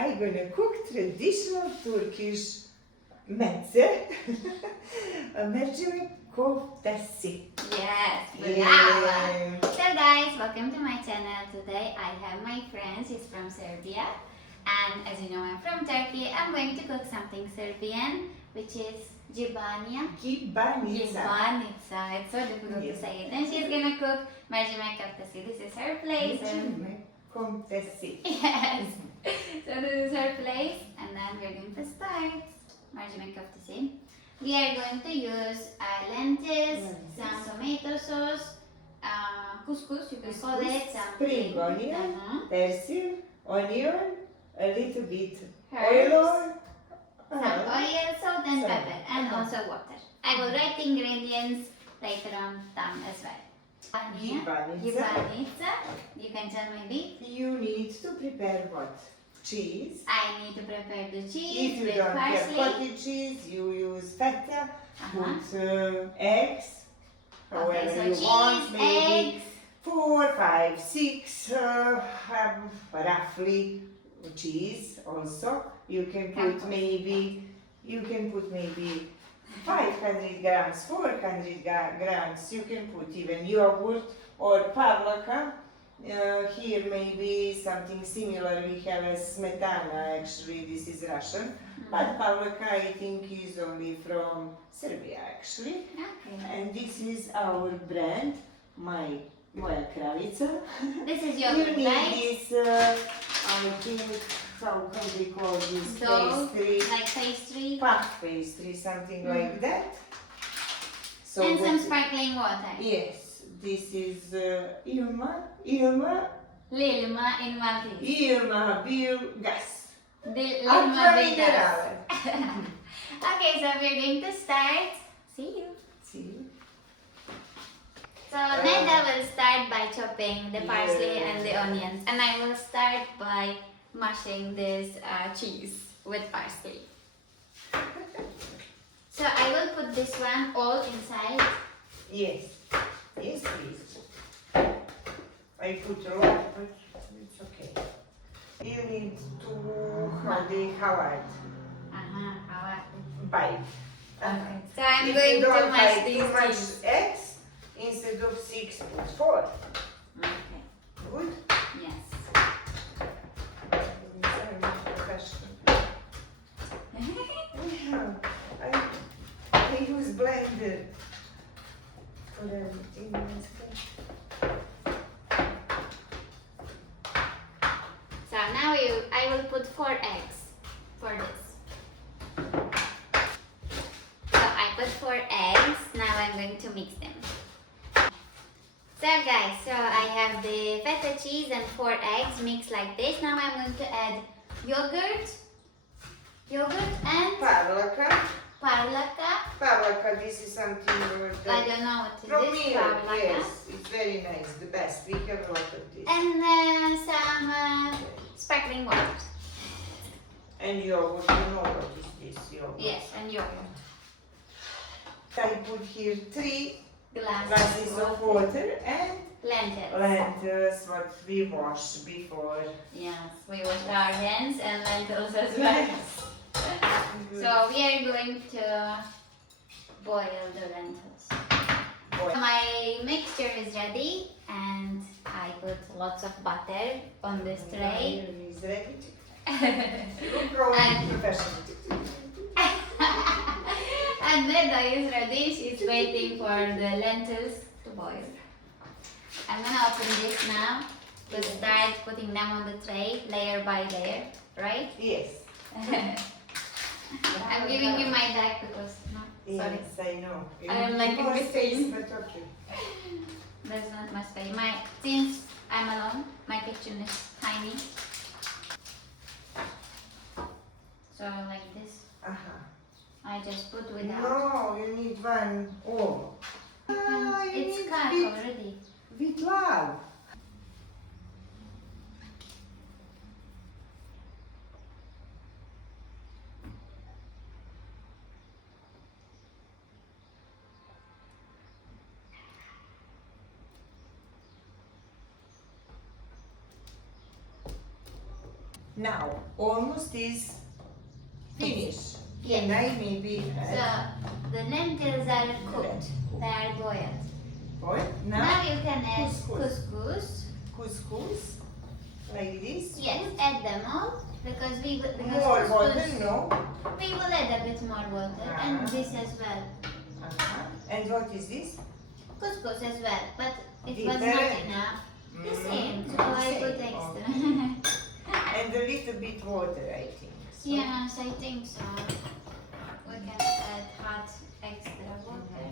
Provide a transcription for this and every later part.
I'm gonna cook traditional Turkish meze, Mercimek Koftesi. Yes, Yeah. So guys, welcome to my channel. Today I have my friend, she's from Serbia. And as you know, I'm from Turkey. I'm going to cook something Serbian, which is Gibanica. Gibanica. It's so difficult Yeah. to say it. And she's gonna cook Mercimek Koftesi. This is her place. Mercimek Koftesi. Yes. So this is her place, and then we're going to start Mercimek Koftesi. We are going to use lentils, some tomato sauce, couscous, you can call it, some spring onion, basil, onion, a little bit herbs, oil, some oil, salt and Salt. pepper, and also water. I will write the ingredients later on down as well. Gibanica. You can tell maybe. You need to prepare what? Cheese. I need to prepare the cheese If you with don't parsley. have cottage cheese, you use feta. Put eggs. Okay, However so you cheese, want, maybe eggs. 4, 5, 6, roughly cheese. Also, you can put maybe 500 grams, 400 grams. You can put even yogurt or pavlaka. Here maybe something similar. We have a smetana. Actually, this is Russian, but pavlaka I think is only from Serbia actually. Okay. And this is our brand, moja kravica. This is You yogurt, need right? this, I think, how we call this Dough, pastry? like pastry. Puff pastry, something like that. So And some what- sparkling water. Yes, this is Ilma Lilma in Maltese. Bil Gas. Lilma Acqua Vidas. minerale. Okay, so we're going to start. See you. See? So Neda will start by chopping the parsley Yeah. and the onions, and I will start by mashing this cheese with parsley. So I will put this one all inside. Yes. Yes, please. I put a lot, but it's okay. You need to hard How bite. Okay. So I'm If going you don't to mash like these too much cheese. eggs, instead of 6, put 4. Okay. Good? Yes. I'm not professional. Yeah, I use blender for everything. So now I will put 4 eggs for this. So I put 4 eggs. Now I'm going to mix them. So guys, so I have the feta cheese and 4 eggs mixed like this. Now I'm going to add yogurt and Pavlaka. pavlaka. This is something I don't know what from it is. me. Pavlaka. Yes, it's very nice, the best. We have a lot of this. And some sparkling water. And yogurt, you know what is this yogurt? Yes, and yogurt. I put here 3 Glasses glasses of water and lentils. lentils, what we washed before. Yes, we wash our hands and lentils as well. So we are going to boil the lentils. My mixture is ready and I put lots of butter on this tray. Is ready. Look how professional. And Neda is ready. She's waiting for the lentils to boil. I'm gonna open this now to start putting them on the tray layer by layer, right? Yes. I'm giving you my bag because sorry. Yes, I know. I don't like it More with space, things. but okay. There's not much space. Since I'm alone, my kitchen is tiny. So like this, I just put without. No, you need one. Oh. You It's need cut with- already. With love. Now, almost is finished. Yes. Can I maybe So add? the lentils are cooked. They are boiled. Boiled? Now you can add couscous. couscous. Couscous, like this. Yes, add them all because More water, couscous, no? we will add a bit more water and this as well. And what is this? Couscous as well, but it was Different. not enough. The same, so I put extra. And a little bit water, I think. So. Yes, I think so. We can add hot extra water.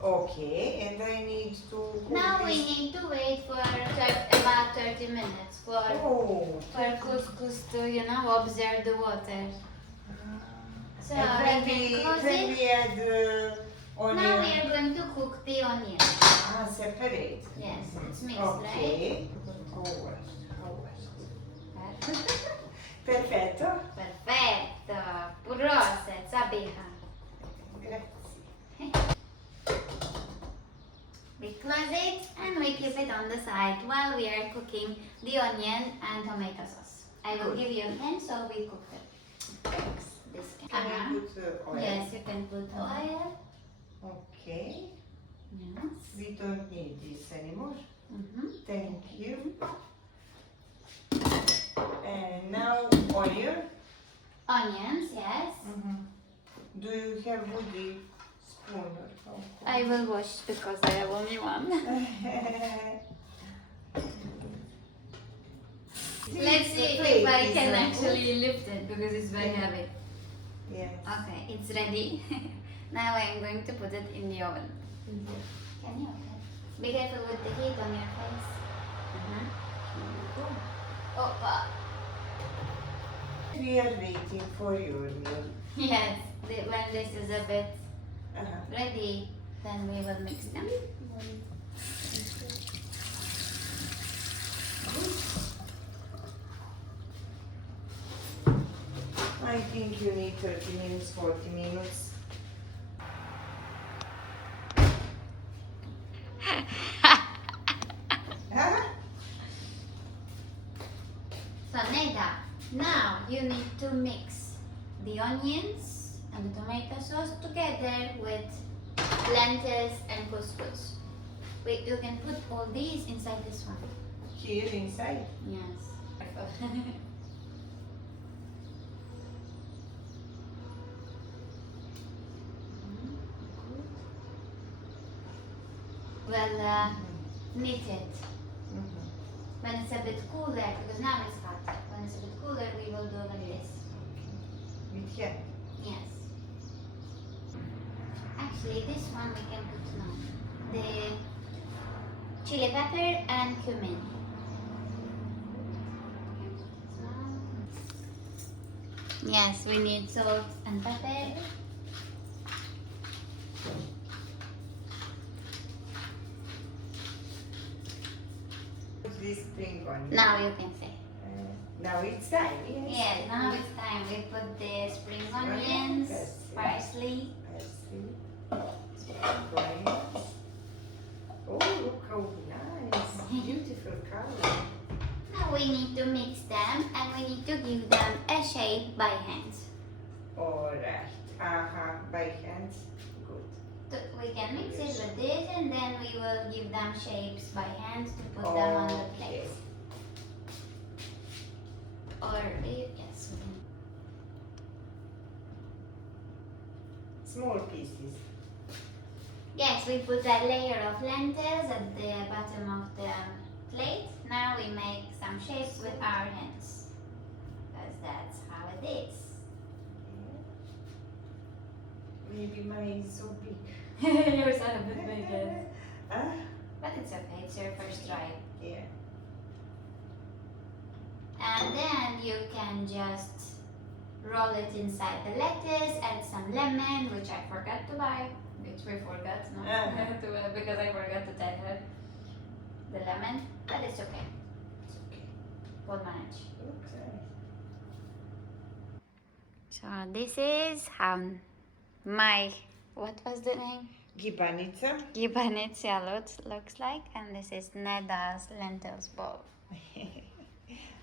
Okay, and I need to cook Now we this. need to wait for about 30 minutes for couscous to, you know, absorb the water. So and we can close when it. we add onion. Now we are going to cook the onion. Separate. Yes, it's mixed, right? Okay. Perfetto. Perfetto. Proset, Sabiha. Grazie. We close it and we keep it on the side while we are cooking the onion and tomato sauce. I will give you a hand so we cook it. Thanks. This Can I put oil? Yes, you can put oil. Okay. Yes. We don't need this anymore. Mm-hmm. Thank you. And now onion. Onions, yes. Do you have woody spoon or something? I will wash because I have only one. Let's see if I can actually lift it because it's very heavy. Yes. Okay, it's ready. Now I'm going to put it in the oven. Can you? Okay. Be careful with the heat on your face. Opa. We are waiting for your meal. Yes, when this is a bit Uh-huh. ready, then we will mix them. I think you need 30 minutes, 40 minutes. Huh? So Neda, now you need to mix the onions and the tomato sauce together with lentils and couscous. Wait, you can put all these inside this one. Here inside. Yes. Well, knit it. When it's a bit cooler, because now it's hot. When it's a bit cooler, we will do like this. With here. Yes. Actually, this one we can put now. The chili pepper and cumin. Yes, we need salt and pepper. Put this spring onion. Now you can say. Now it's time. Yes. Yes, now it's time. We put the spring onions, parsley. Oh, look how nice. Beautiful color. Now we need to mix them and we need to give them a shape by hand. Alright. By hand. Good. We can mix it with this and then we will give them shapes by hand to put them on the plate. Or yes, we can. Small pieces. Yes, we put a layer of lentils at the bottom of the plate. Now we make some shapes with our hands. Because that's how it is. Maybe mine is so big. Yours are a bit bigger. But it's okay, it's your first try. Yeah. And then you can just roll it inside the lettuce, add some lemon, which I forgot to buy. Which we forgot, no? Because I forgot to tell her the lemon, but it's okay. It's okay. We'll manage. Okay. So this is how my, what was the name? Gibanica. Gibanica looks like, and this is Neda's lentils bowl.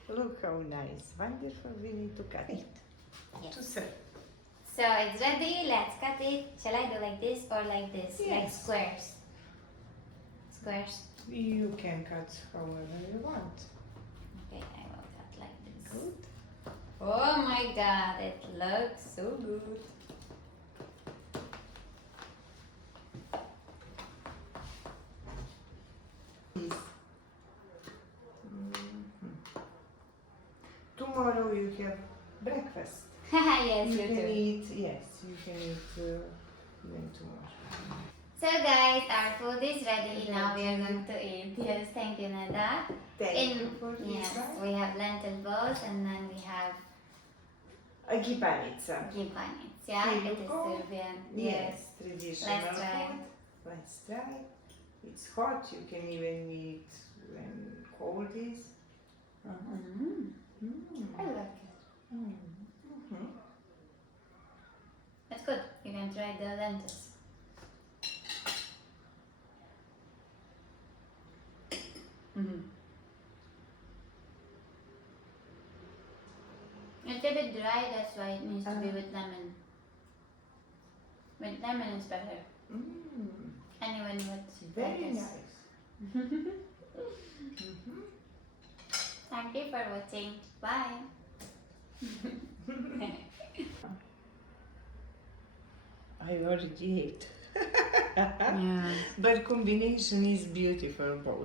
Look how nice. Wonderful. We need to cut it. Yes. To serve. So it's ready. Let's cut it. Shall I do like this or like this? Like Yes. squares. Squares. You can cut however you want. Okay, I will cut like this. Good. Oh my god, it looks so good. Tomorrow you have breakfast. Yes, You you can do. eat, yes, you can eat even tomorrow. So guys, our food is ready. Now we are going to eat. Yes, thank you, Nada. Thank you for Yes, this one. we have lentil balls and then we have A gibanica. Gibanica. Yeah, Here it you is go. Serbian. Yes, traditional Let's try. food. Let's try. It's hot, you can even eat when cold is. Mm. I like it. Mhm. That's good. You can try the lentils. It's a bit dry, that's why it needs to be with lemon. With lemon is better. And even with Very lettuce. nice. Thank you for watching. Bye. I already ate. Yeah. But combination is beautiful both.